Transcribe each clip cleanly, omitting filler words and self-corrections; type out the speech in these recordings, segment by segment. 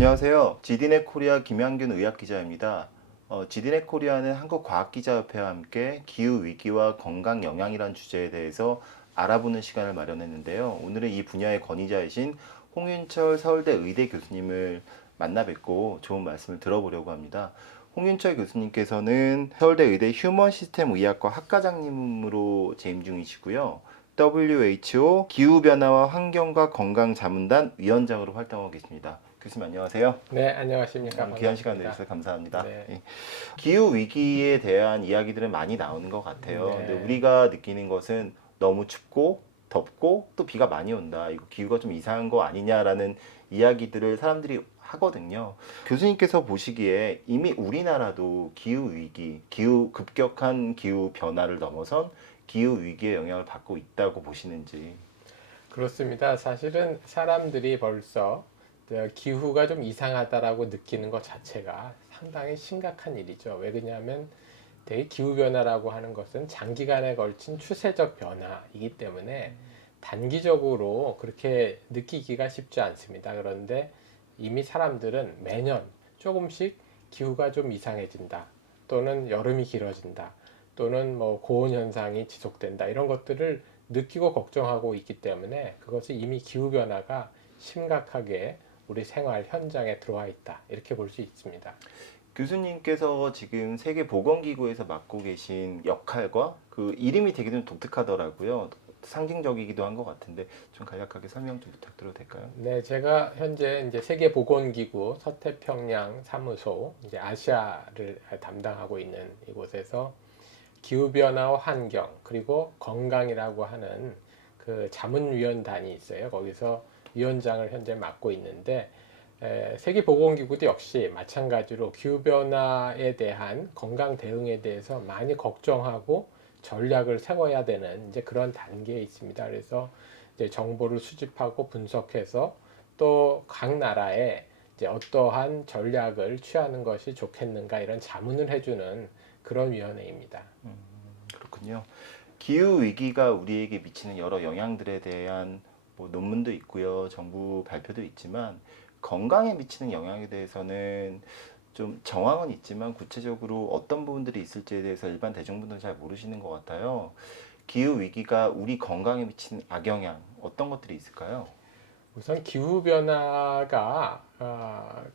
안녕하세요. 지디넷 코리아 김양균 의학기자입니다. 지디넷 코리아는 한국과학기자협회와 함께 기후위기와 건강 영향이란 주제에 대해서 알아보는 시간을 마련했는데요. 오늘은 이 분야의 권위자이신 홍윤철 서울대 의대 교수님을 만나 뵙고 좋은 말씀을 들어보려고 합니다. 홍윤철 교수님께서는 서울대 의대 휴먼 시스템 의학과 학과장님으로 재임 중이시고요. WHO 기후변화와 환경과 건강자문단 위원장으로 활동하고 계십니다. 교수님 안녕하세요. 네, 안녕하십니까. 귀한 시간 반갑습니다. 내주셔서 감사합니다. 네. 예. 기후 위기에 대한 이야기들은 많이 나오는 것 같아요. 네. 근데 우리가 느끼는 것은 너무 춥고 덥고 또 비가 많이 온다. 이거 기후가 좀 이상한 거 아니냐라는 이야기들을 사람들이 하거든요. 교수님께서 보시기에 이미 우리나라도 기후 위기, 급격한 기후 변화를 넘어선 기후 위기의 영향을 받고 있다고 보시는지. 그렇습니다. 사실은 사람들이 벌써 기후가 좀 이상하다라고 느끼는 것 자체가 상당히 심각한 일이죠. 왜 그러냐면 되게 기후변화라고 하는 것은 장기간에 걸친 추세적 변화이기 때문에 단기적으로 그렇게 느끼기가 쉽지 않습니다. 그런데 이미 사람들은 매년 조금씩 기후가 좀 이상해진다, 또는 여름이 길어진다, 또는 뭐 고온 현상이 지속된다, 이런 것들을 느끼고 걱정하고 있기 때문에 그것이 이미 기후 변화가 심각하게 우리 생활 현장에 들어와 있다, 이렇게 볼 수 있습니다. 교수님께서 지금 세계보건기구에서 맡고 계신 역할과 그 이름이 되게 좀 독특하더라고요. 상징적이기도 한 것 같은데 좀 간략하게 설명 좀 부탁드려도 될까요? 네, 제가 현재 이제 세계보건기구 서태평양 사무소, 이제 아시아를 담당하고 있는 이곳에서 기후변화와 환경, 그리고 건강이라고 하는 그 자문위원단이 있어요. 거기서 위원장을 현재 맡고 있는데, 세계보건기구도 역시 마찬가지로 기후변화에 대한 건강 대응에 대해서 많이 걱정하고 전략을 세워야 되는 이제 그런 단계에 있습니다. 그래서 이제 정보를 수집하고 분석해서 또 각 나라에 이제 어떠한 전략을 취하는 것이 좋겠는가, 이런 자문을 해주는 그런 위원회입니다. 그렇군요. 기후 위기가 우리에게 미치는 여러 영향들에 대한 뭐 논문도 있고요, 정부 발표도 있지만 건강에 미치는 영향에 대해서는 좀 정황은 있지만 구체적으로 어떤 부분들이 있을지에 대해서 일반 대중분들은 잘 모르시는 것 같아요. 기후 위기가 우리 건강에 미치는 악영향 어떤 것들이 있을까요? 우선 기후 변화가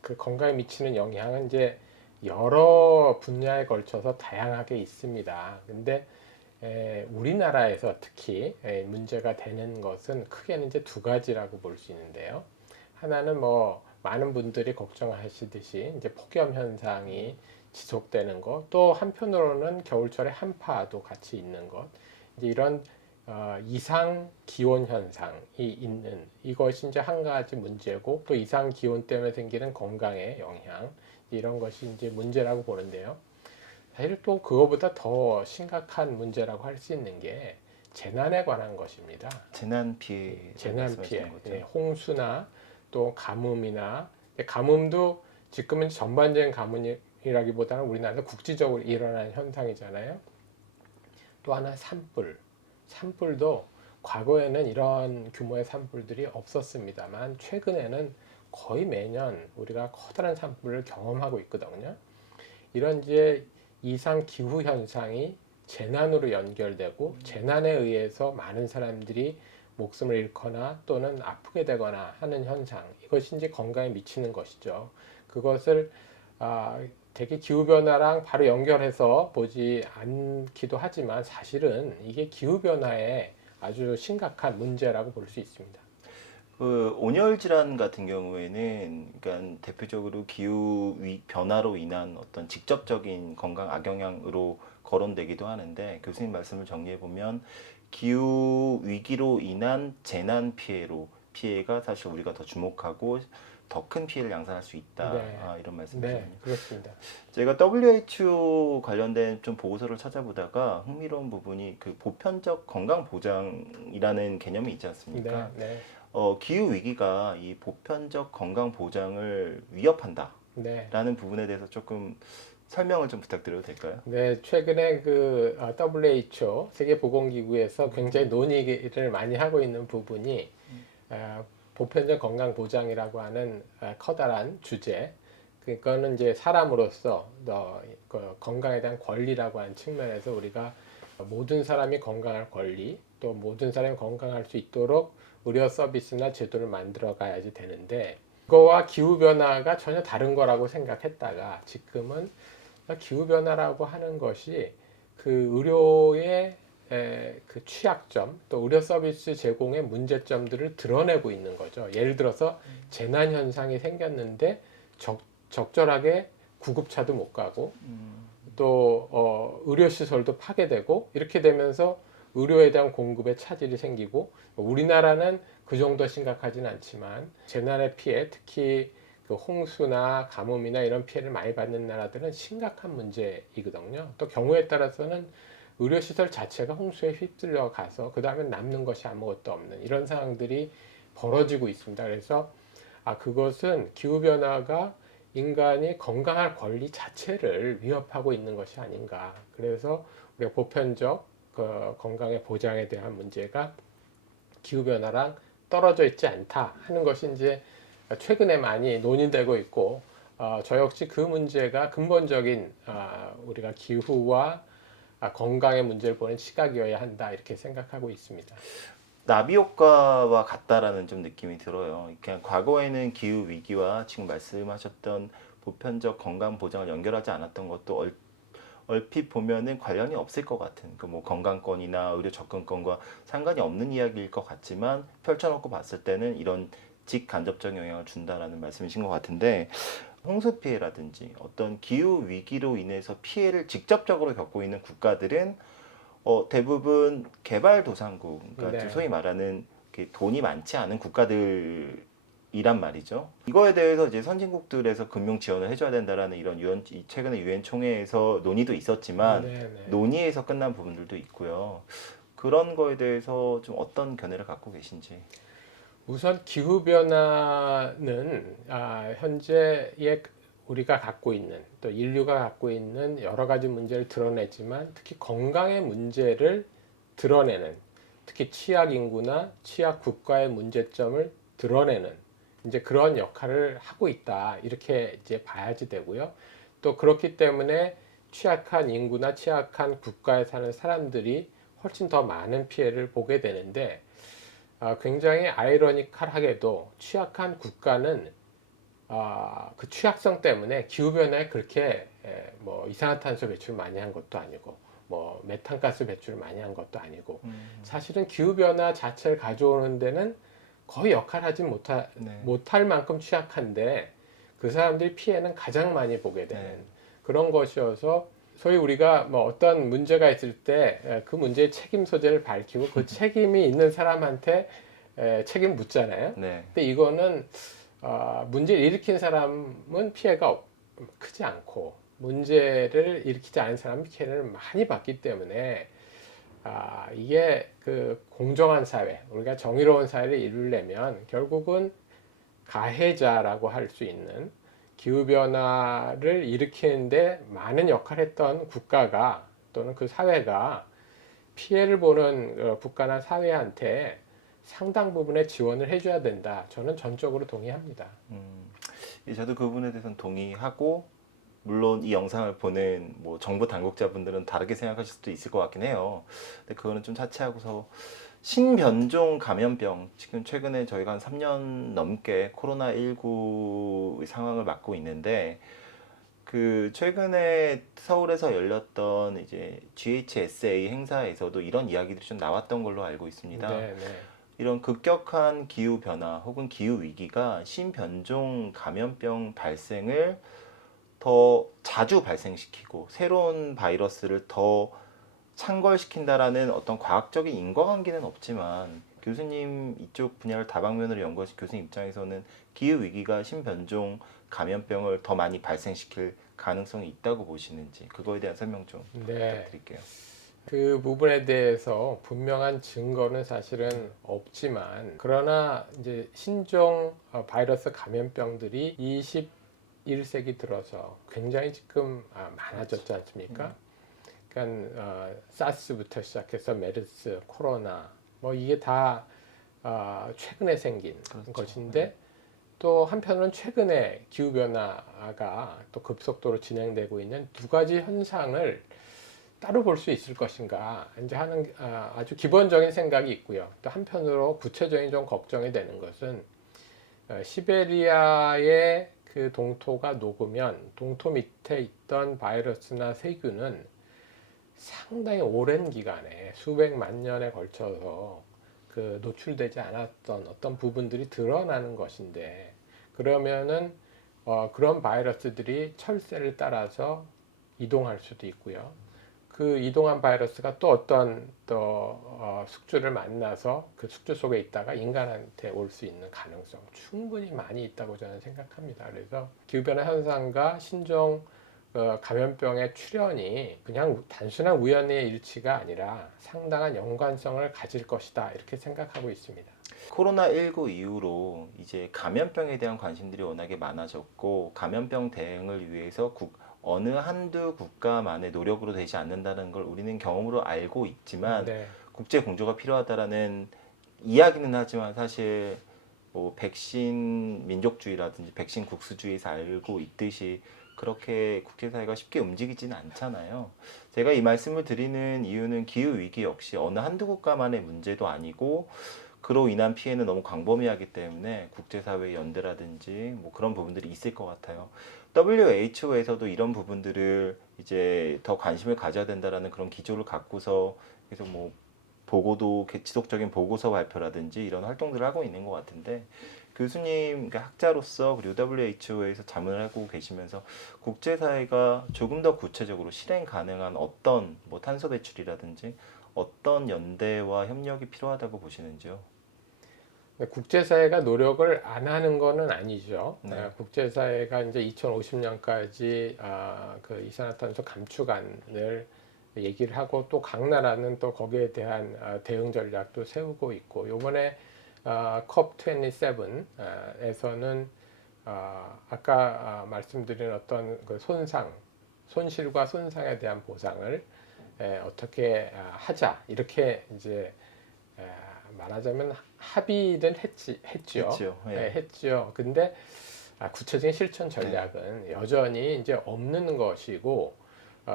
그 건강에 미치는 영향은 이제 여러 분야에 걸쳐서 다양하게 있습니다. 근데 우리나라에서 특히 문제가 되는 것은 크게는 이제 두 가지라고 볼 수 있는데요. 하나는 뭐 많은 분들이 걱정하시듯이 이제 폭염 현상이 지속되는 것, 또 한편으로는 겨울철에 한파도 같이 있는 것, 이제 이런 이상 기온 현상이 있는 이것이 이제 한 가지 문제고, 또 이상 기온 때문에 생기는 건강에 영향, 이런 것이 이제 문제라고 보는데요. 사실 또 그거보다 더 심각한 문제라고 할 수 있는 게 재난에 관한 것입니다. 재난 피해 재난 피해, 말씀하시는 거죠? 홍수나 또 가뭄이나, 가뭄도 지금은 전반적인 가뭄이라기보다는 우리나라에서 국지적으로 일어나는 현상이잖아요. 또 하나 산불도 과거에는 이런 규모의 산불들이 없었습니다만 최근에는 거의 매년 우리가 커다란 산불을 경험하고 있거든요. 이런 이제 이상 기후 현상이 재난으로 연결되고, 재난에 의해서 많은 사람들이 목숨을 잃거나 또는 아프게 되거나 하는 현상, 이것이 이제 건강에 미치는 것이죠. 그것을 되게 기후변화랑 바로 연결해서 보지 않기도 하지만 사실은 이게 기후변화의 아주 심각한 문제라고 볼 수 있습니다. 그 온열 질환 같은 경우에는 그러니까 대표적으로 변화로 인한 어떤 직접적인 건강 악영향으로 거론되기도 하는데 교수님 말씀을 정리해 보면 기후 위기로 인한 재난 피해가 사실 우리가 더 주목하고 더 큰 피해를 양산할 수 있다. 네, 이런 말씀이시군요. 네, 그렇습니다. 제가 WHO 관련된 좀 보고서를 찾아보다가 흥미로운 부분이 그 보편적 건강 보장이라는 개념이 있지 네, 않습니까? 네, 기후 위기가 이 보편적 건강 보장을 위협한다라는 네. 부분에 대해서 조금 설명을 좀 부탁드려도 될까요? 네, 최근에 그 WHO 세계보건기구에서 굉장히 논의를 많이 하고 있는 부분이 보편적 건강 보장이라고 하는 커다란 주제, 그거는 이제 사람으로서 그 건강에 대한 권리라고 하는 측면에서 우리가 모든 사람이 건강할 권리, 또 모든 사람이 건강할 수 있도록 의료 서비스나 제도를 만들어 가야지 되는데, 그거와 기후변화가 전혀 다른 거라고 생각했다가 지금은 기후변화라고 하는 것이 그 의료의 그 취약점, 또 의료 서비스 제공의 문제점들을 드러내고 있는 거죠. 예를 들어서 재난 현상이 생겼는데 적절하게 구급차도 못 가고, 또 의료 시설도 파괴되고, 이렇게 되면서 의료에 대한 공급에 차질이 생기고, 우리나라는 그 정도 심각하진 않지만 재난의 피해, 특히 그 홍수나 가뭄이나 이런 피해를 많이 받는 나라들은 심각한 문제이거든요. 또 경우에 따라서는 의료시설 자체가 홍수에 휩쓸려 가서 그 다음에 남는 것이 아무것도 없는 이런 상황들이 벌어지고 있습니다. 그래서 그것은 기후변화가 인간이 건강할 권리 자체를 위협하고 있는 것이 아닌가. 그래서 우리가 보편적 그 건강의 보장에 대한 문제가 기후변화랑 떨어져 있지 않다 하는 것이 이제 최근에 많이 논의되고 있고, 저 역시 그 문제가 근본적인 우리가 기후와 건강의 문제를 보는 시각이어야 한다 이렇게 생각하고 있습니다. 나비 효과와 같다라는 좀 느낌이 들어요. 그냥 과거에는 기후 위기와 지금 말씀하셨던 보편적 건강 보장을 연결하지 않았던 것도 얼핏 보면은 관련이 없을 것 같은, 그 뭐 건강권이나 의료 접근권과 상관이 없는 이야기일 것 같지만 펼쳐놓고 봤을 때는 이런 직간접적 영향을 준다라는 말씀이신 것 같은데, 홍수 피해라든지 어떤 기후 위기로 인해서 피해를 직접적으로 겪고 있는 국가들은 대부분 개발도상국, 그러니까 네. 소위 말하는 돈이 많지 않은 국가들이란 말이죠. 이거에 대해서 이제 선진국들에서 금융 지원을 해줘야 된다라는 이런 최근에 유엔 총회에서 논의도 있었지만 네. 논의에서 끝난 부분들도 있고요. 그런 거에 대해서 좀 어떤 견해를 갖고 계신지. 우선 기후변화는 현재의 우리가 갖고 있는, 또 인류가 갖고 있는 여러 가지 문제를 드러내지만 특히 건강의 문제를 드러내는, 특히 취약 인구나 취약 국가의 문제점을 드러내는 이제 그런 역할을 하고 있다 이렇게 이제 봐야지 되고요. 또 그렇기 때문에 취약한 인구나 취약한 국가에 사는 사람들이 훨씬 더 많은 피해를 보게 되는데, 굉장히 아이러니컬하게도 취약한 국가는 그 취약성 때문에 기후변화에 그렇게 뭐 이산화탄소 배출 많이 한 것도 아니고 뭐 메탄가스 배출을 많이 한 것도 아니고, 사실은 기후변화 자체를 가져오는 데는 거의 역할하지 네. 못할 만큼 취약한데 그 사람들이 피해는 가장 많이 보게 되는 네. 그런 것이어서, 소위 우리가 뭐 어떤 문제가 있을 때 그 문제의 책임 소재를 밝히고 그 책임이 있는 사람한테 책임 묻잖아요. 네. 근데 이거는 문제를 일으킨 사람은 피해가 크지 않고 문제를 일으키지 않은 사람은 피해를 많이 받기 때문에 이게 그 공정한 사회, 우리가 정의로운 사회를 이루려면 결국은 가해자라고 할 수 있는, 기후변화를 일으키는데 많은 역할을 했던 국가가 또는 그 사회가 피해를 보는 국가나 사회한테 상당 부분의 지원을 해줘야 된다. 저는 전적으로 동의합니다. 저도 그 부분에 대해서는 동의하고, 물론 이 영상을 보는 뭐 정부 당국자분들은 다르게 생각하실 수도 있을 것 같긴 해요. 근데 그거는 좀 차치하고서, 신변종 감염병, 지금 최근에 저희가 한 3년 넘게 코로나19 상황을 맞고 있는데, 그 최근에 서울에서 열렸던 이제 GHSA 행사에서도 이런 이야기들이 좀 나왔던 걸로 알고 있습니다. 네, 네. 이런 급격한 기후 변화 혹은 기후 위기가 신변종 감염병 발생을 더 자주 발생시키고 새로운 바이러스를 더 창궐시킨다라는 어떤 과학적인 인과관계는 없지만, 교수님 이쪽 분야를 다방면으로 연구하신 교수님 입장에서는 기후 위기가 신변종 감염병을 더 많이 발생시킬 가능성이 있다고 보시는지, 그거에 대한 설명 좀 네. 부탁드릴게요. 그 부분에 대해서 분명한 증거는 사실은 없지만, 그러나 이제 신종 바이러스 감염병들이 21세기 들어서 굉장히 지금 많아졌지 않습니까? 그러니까 사스부터 시작해서 메르스, 코로나, 뭐 이게 다 최근에 생긴 그렇죠. 것인데 또 한편으로는 최근에 기후 변화가 또 급속도로 진행되고 있는 두 가지 현상을 따로 볼 수 있을 것인가 이제 하는 아주 기본적인 생각이 있고요. 또 한편으로 구체적인 좀 걱정이 되는 것은 시베리아의 그 동토가 녹으면 동토 밑에 있던 바이러스나 세균은 상당히 오랜 기간에 수백만 년에 걸쳐서 그 노출되지 않았던 어떤 부분들이 드러나는 것인데 그러면은 그런 바이러스들이 철새를 따라서 이동할 수도 있고요. 그 이동한 바이러스가 또 어떤 숙주를 만나서 그 숙주 속에 있다가 인간한테 올 수 있는 가능성 충분히 많이 있다고 저는 생각합니다. 그래서 기후변화 현상과 신종 감염병의 출현이 그냥 단순한 우연의 일치가 아니라 상당한 연관성을 가질 것이다 이렇게 생각하고 있습니다. 코로나19 이후로 이제 감염병에 대한 관심들이 워낙에 많아졌고 감염병 대응을 위해서 어느 한두 국가만의 노력으로 되지 않는다는 걸 우리는 경험으로 알고 있지만 네. 국제 공조가 필요하다라는 이야기는 하지만 사실 뭐 백신 민족주의라든지 백신 국수주의에서 알고 있듯이 그렇게 국제사회가 쉽게 움직이지는 않잖아요. 제가 이 말씀을 드리는 이유는 기후 위기 역시 어느 한두 국가만의 문제도 아니고 그로 인한 피해는 너무 광범위하기 때문에 국제사회 연대라든지 뭐 그런 부분들이 있을 것 같아요. WHO에서도 이런 부분들을 이제 더 관심을 가져야 된다라는 그런 기조를 갖고서 계속 뭐 보고도 지속적인 보고서 발표라든지 이런 활동들을 하고 있는 것 같은데 교수님 그러니까 학자로서 그리고 WHO에서 자문을 하고 계시면서 국제사회가 조금 더 구체적으로 실행 가능한 어떤 뭐 탄소 배출이라든지 어떤 연대와 협력이 필요하다고 보시는지요? 국제사회가 노력을 안 하는 거는 아니죠. 네. 국제사회가 이제 2050년까지 그 이산화탄소 감축안을 얘기를 하고 또 각 나라는 또 거기에 대한 대응 전략도 세우고 있고 요번에 COP27에서는 아까 말씀드린 어떤 그 손실과 손상에 대한 보상을 어떻게 하자 이렇게 이제 말하자면 합의는 했죠. 했죠. 예. 했죠. 근데 구체적인 실천 전략은 여전히 이제 없는 것이고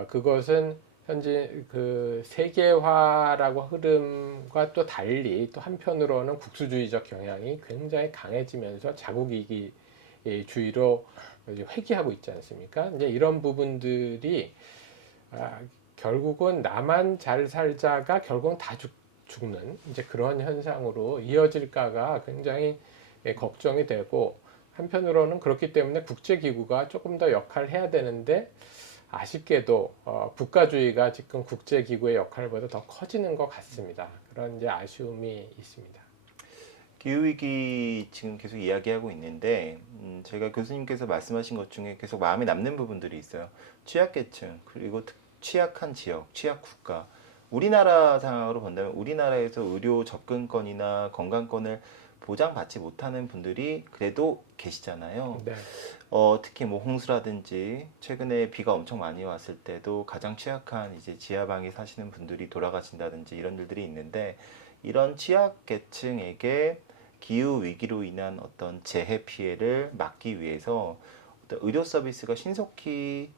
그것은 현재 그 세계화라고 흐름과 또 달리 또 한편으로는 국수주의적 경향이 굉장히 강해지면서 자국이기주의로 회귀하고 있지 않습니까? 이제 이런 부분들이 결국은 나만 잘 살자가 결국은 다 죽는 이제 그런 현상으로 이어질까가 굉장히 걱정이 되고 한편으로는 그렇기 때문에 국제기구가 조금 더 역할을 해야 되는데 아쉽게도 국가주의가 지금 국제기구의 역할보다 더 커지는 것 같습니다. 그런 이제 아쉬움이 있습니다. 기후위기 지금 계속 이야기하고 있는데 제가 교수님께서 말씀하신 것 중에 계속 마음에 남는 부분들이 있어요. 취약계층 그리고 취약한 지역, 취약국가 우리나라 상황으로 본다면 우리나라에서 의료 접근권이나 건강권을 보장받지 못하는 분들이 그래도 계시잖아요. 네. 특히 뭐 홍수라든지 최근에 비가 엄청 많이 왔을 때도 가장 취약한 이제 지하방에 사시는 분들이 돌아가신다든지 이런 일들이 있는데 이런 취약계층에게 기후 위기로 인한 어떤 재해 피해를 막기 위해서 어떤 의료 서비스가 신속히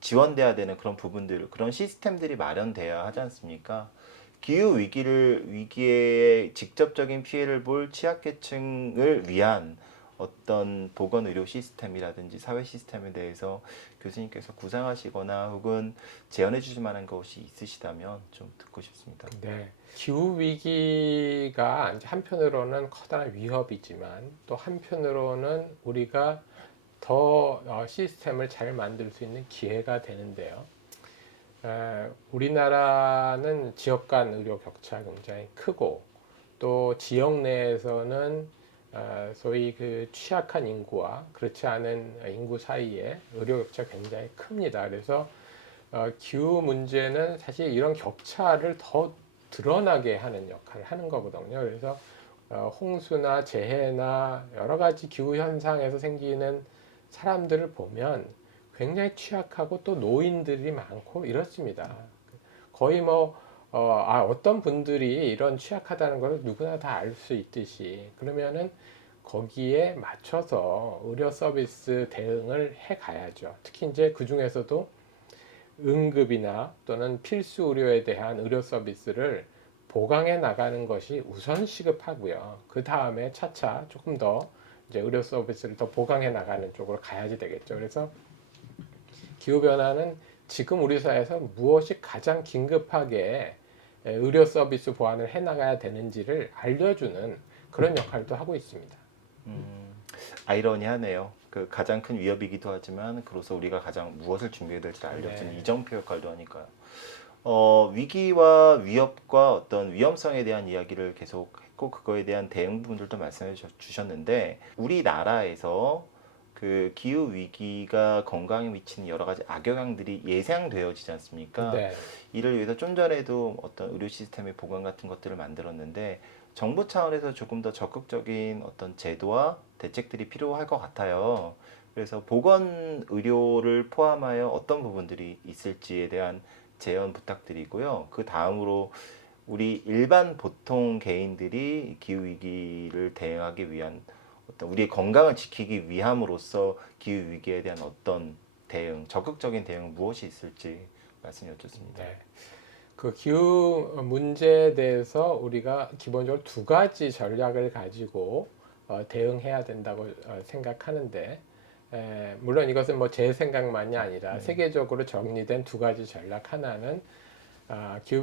지원돼야 되는 그런 부분들, 그런 시스템들이 마련돼야 하지 않습니까? 기후 위기에 직접적인 피해를 볼 취약계층을 위한 어떤 보건 의료 시스템이라든지 사회 시스템에 대해서 교수님께서 구상하시거나 혹은 제안해 주실 만한 것이 있으시다면 좀 듣고 싶습니다. 네. 기후 위기가 이제 한편으로는 커다란 위협이지만 또 한편으로는 우리가 더 시스템을 잘 만들 수 있는 기회가 되는데요. 우리나라는 지역 간 의료 격차가 굉장히 크고 또 지역 내에서는 소위 그 취약한 인구와 그렇지 않은 인구 사이에 의료 격차가 굉장히 큽니다. 그래서 기후 문제는 사실 이런 격차를 더 드러나게 하는 역할을 하는 거거든요. 그래서 홍수나 재해나 여러 가지 기후 현상에서 생기는 사람들을 보면 굉장히 취약하고 또 노인들이 많고 이렇습니다. 거의 뭐 어떤 분들이 이런 취약하다는 걸 누구나 다 알 수 있듯이 그러면은 거기에 맞춰서 의료 서비스 대응을 해 가야죠. 특히 이제 그 중에서도 응급이나 또는 필수 의료에 대한 의료 서비스를 보강해 나가는 것이 우선 시급하고요. 그 다음에 차차 조금 더 이제 의료 서비스를 더 보강해 나가는 쪽으로 가야지 되겠죠. 그래서 기후 변화는 지금 우리 사회에서 무엇이 가장 긴급하게 의료 서비스 보완을 해 나가야 되는지를 알려주는 그런 역할도 하고 있습니다. 아이러니하네요. 그 가장 큰 위협이기도 하지만 그로서 우리가 가장 무엇을 준비해야 될지 알려주는 네. 이정표 역할도 하니까요. 위기와 위협과 어떤 위험성에 대한 이야기를 계속 했고 그거에 대한 대응 부분들도 말씀해 주셨는데 우리나라에서 그 기후 위기가 건강에 미치는 여러 가지 악영향들이 예상되어지지 않습니까? 네. 이를 위해서 좀 전에도 어떤 의료 시스템의 보강 같은 것들을 만들었는데 정부 차원에서 조금 더 적극적인 어떤 제도와 대책들이 필요할 것 같아요. 그래서 보건 의료를 포함하여 어떤 부분들이 있을지에 대한 제언 부탁드리고요. 그 다음으로 우리 일반 보통 개인들이 기후 위기를 대응하기 위한 어떤 우리의 건강을 지키기 위함으로써 기후 위기에 대한 어떤 대응, 적극적인 대응 무엇이 있을지 말씀 여쭙습니다. 네. 그 기후 문제에 대해서 우리가 기본적으로 두 가지 전략을 가지고 대응해야 된다고 생각하는데 물론 이것은 뭐 제 생각만이 아니라 세계적으로 정리된 두 가지 전략. 하나는 기후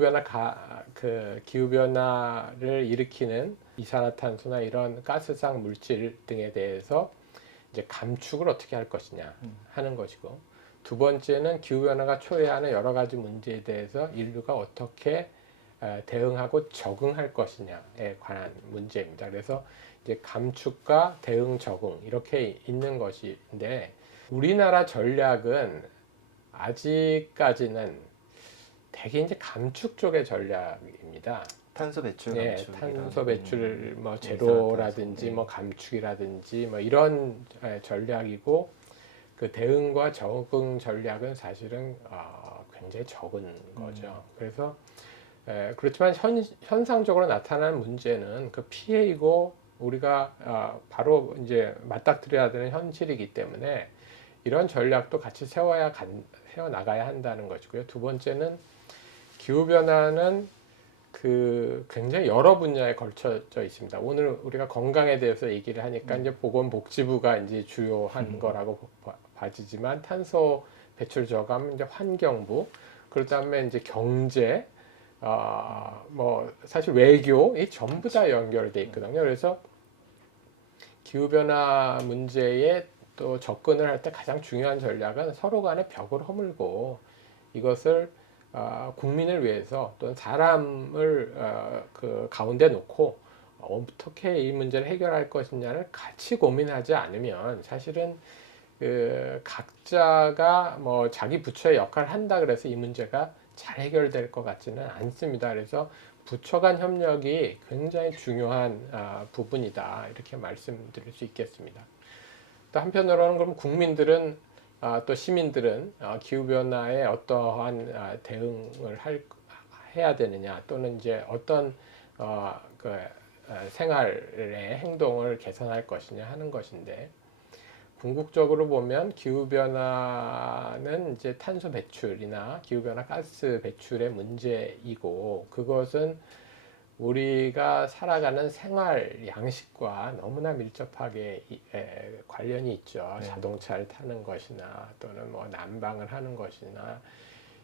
변화를 일으키는 이산화탄소나 이런 가스성 물질 등에 대해서 이제 감축을 어떻게 할 것이냐 하는 것이고, 두 번째는 기후 변화가 초래하는 여러 가지 문제에 대해서 인류가 어떻게 대응하고 적응할 것이냐에 관한 문제입니다. 그래서 이제 감축과 대응, 적응 이렇게 있는 것인데, 우리나라 전략은 아직까지는 대개 이제 감축 쪽의 전략입니다. 탄소 배출 예, 감축이랑 탄소 배출 뭐 이산화탄소, 제로라든지 네. 뭐 감축이라든지 뭐 이런 전략이고, 그 대응과 적응 전략은 사실은 굉장히 적은 거죠. 그래서 그렇지만 현상적으로 나타나는 문제는 그 피해이고 우리가 바로 이제 맞닥뜨려야 되는 현실이기 때문에 이런 전략도 같이 세워 나가야 한다는 것이고요. 두 번째는 기후 변화는 그 굉장히 여러 분야에 걸쳐져 있습니다. 오늘 우리가 건강에 대해서 얘기를 하니까 이제 보건복지부가 이제 주요한 거라고 봐지지만, 탄소 배출 저감 이제 환경부, 그다음에 이제 경제, 뭐 사실 외교, 이 전부 다 연결돼 있거든요. 그래서 기후 변화 문제에 또 접근을 할 때 가장 중요한 전략은 서로 간의 벽을 허물고 이것을 국민을 위해서 또는 사람을 그 가운데 놓고 어떻게 이 문제를 해결할 것이냐를 같이 고민하지 않으면 사실은 그 각자가 뭐 자기 부처의 역할을 한다 그래서 이 문제가 잘 해결될 것 같지는 않습니다. 그래서 부처 간 협력이 굉장히 중요한 부분이다, 이렇게 말씀드릴 수 있겠습니다. 또 한편으로는 그럼 국민들은 또 시민들은 기후변화에 어떠한 대응을 해야 되느냐, 또는 이제 어떤 생활의 행동을 개선할 것이냐 하는 것인데, 궁극적으로 보면 기후변화는 이제 탄소 배출이나 기후변화 가스 배출의 문제이고, 그것은 우리가 살아가는 생활 양식과 너무나 밀접하게 관련이 있죠. 자동차를 타는 것이나 또는 뭐 난방을 하는 것이나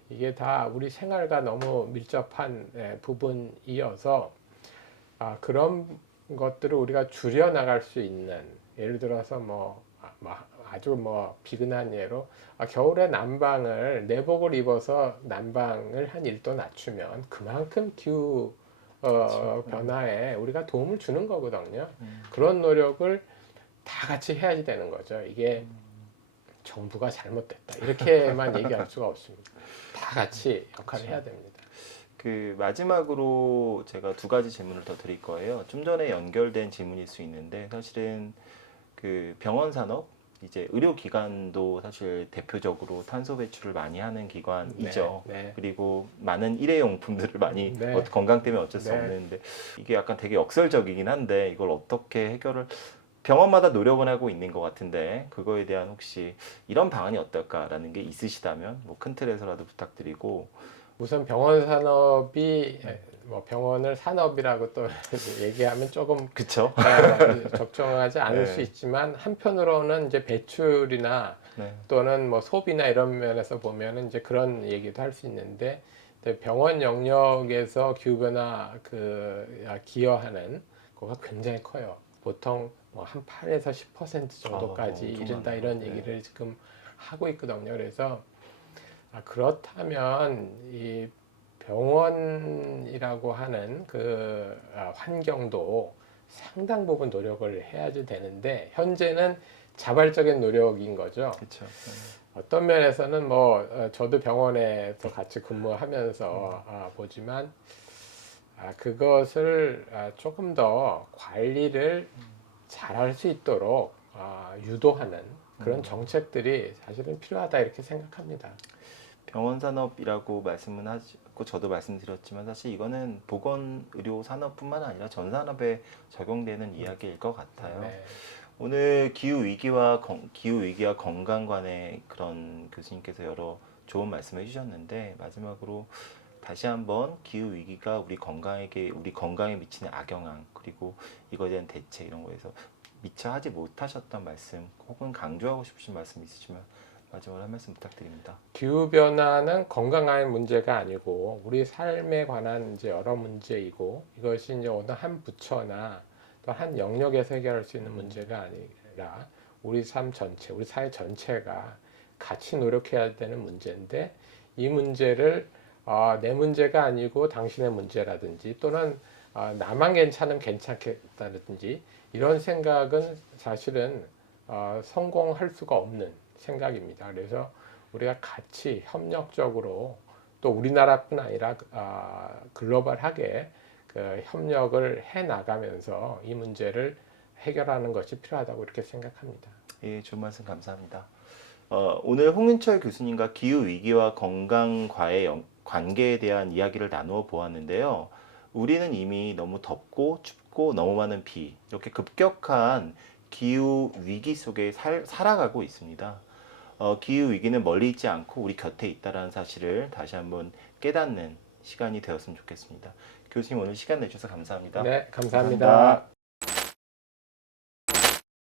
이게 다 우리 생활과 너무 밀접한 부분이어서 그런 것들을 우리가 줄여 나갈 수 있는, 예를 들어서 아주 뭐 비근한 예로 겨울에 난방을 내복을 입어서 난방을 한 1도 낮추면 그만큼 기후 변화에 우리가 도움을 주는 거거든요. 그런 노력을 다 같이 해야지 되는 거죠. 이게 정부가 잘못됐다 이렇게만 얘기할 수가 없습니다. 다 같이 역할을 해야 됩니다. 그 마지막으로 제가 두 가지 질문을 더 드릴 거예요. 좀 전에 연결된 질문일 수 있는데 사실은 그 병원 산업 이제 의료기관도 사실 대표적으로 탄소 배출을 많이 하는 기관이죠. 네, 네. 그리고 많은 일회용품들을 많이 네. 건강 때문에 어쩔 수 네. 없는데 이게 약간 되게 역설적이긴 한데 이걸 어떻게 해결을 병원마다 노력은 하고 있는 것 같은데 그거에 대한 혹시 이런 방안이 어떨까라는 게 있으시다면 뭐 큰 틀에서라도 부탁드리고. 우선 병원 산업이 뭐 병원을 산업이라고 또 얘기하면 조금 그쵸? 적정하지 않을 네. 수 있지만 한편으로는 이제 배출이나 네. 또는 뭐 소비나 이런 면에서 보면은 이제 그런 얘기도 할 수 있는데 병원 영역에서 기후변화 기여하는 거가 굉장히 커요. 보통 뭐 한 8에서 10% 정도까지 엄청 이른다 많네요. 이런 네. 얘기를 지금 하고 있거든요. 그래서 그렇다면 이 병원이라고 하는 환경도 상당 부분 노력을 해야지 되는데 현재는 자발적인 노력인 거죠. 그렇죠. 어떤 면에서는 뭐 저도 병원에서 같이 근무하면서 보지만 그것을 조금 더 관리를 잘할 수 있도록 유도하는 그런 정책들이 사실은 필요하다 이렇게 생각합니다. 병원 산업이라고 말씀은 하고 저도 말씀드렸지만 사실 이거는 보건 의료 산업뿐만 아니라 전 산업에 적용되는 이야기일 것 같아요. 네. 오늘 기후 위기와 건강 관해 그런 교수님께서 여러 좋은 말씀을 해주셨는데 마지막으로 다시 한번 기후 위기가 우리 건강에 미치는 악영향 그리고 이거에 대한 대책 이런 거에서 미처 하지 못하셨던 말씀 혹은 강조하고 싶으신 말씀 있으시면 마지막으로 한 말씀 부탁드립니다. 기후 변화는 건강한 문제가 아니고 우리 삶에 관한 이제 여러 문제이고 이것이 이제 어느 한 부처나 또 한 영역에서 해결할 수 있는 문제가 아니라 우리 삶 전체, 우리 사회 전체가 같이 노력해야 되는 문제인데 이 문제를 내 문제가 아니고 당신의 문제라든지 또는 나만 괜찮으면 괜찮겠다든지 이런 생각은 사실은 성공할 수가 없는 생각입니다. 그래서 우리가 같이 협력적으로 또 우리나라뿐 아니라 글로벌하게 협력을 해 나가면서 이 문제를 해결하는 것이 필요하다고 이렇게 생각합니다. 예, 좋은 말씀 감사합니다. 오늘 홍윤철 교수님과 기후 위기와 건강과의 관계에 대한 이야기를 나누어 보았는데요. 우리는 이미 너무 덥고 춥고 너무 많은 비, 이렇게 급격한 기후 위기 속에 살아가고 있습니다. 기후 위기는 멀리 있지 않고 우리 곁에 있다는 사실을 다시 한번 깨닫는 시간이 되었으면 좋겠습니다. 교수님 오늘 시간 내주셔서 감사합니다. 네, 감사합니다. 감사합니다.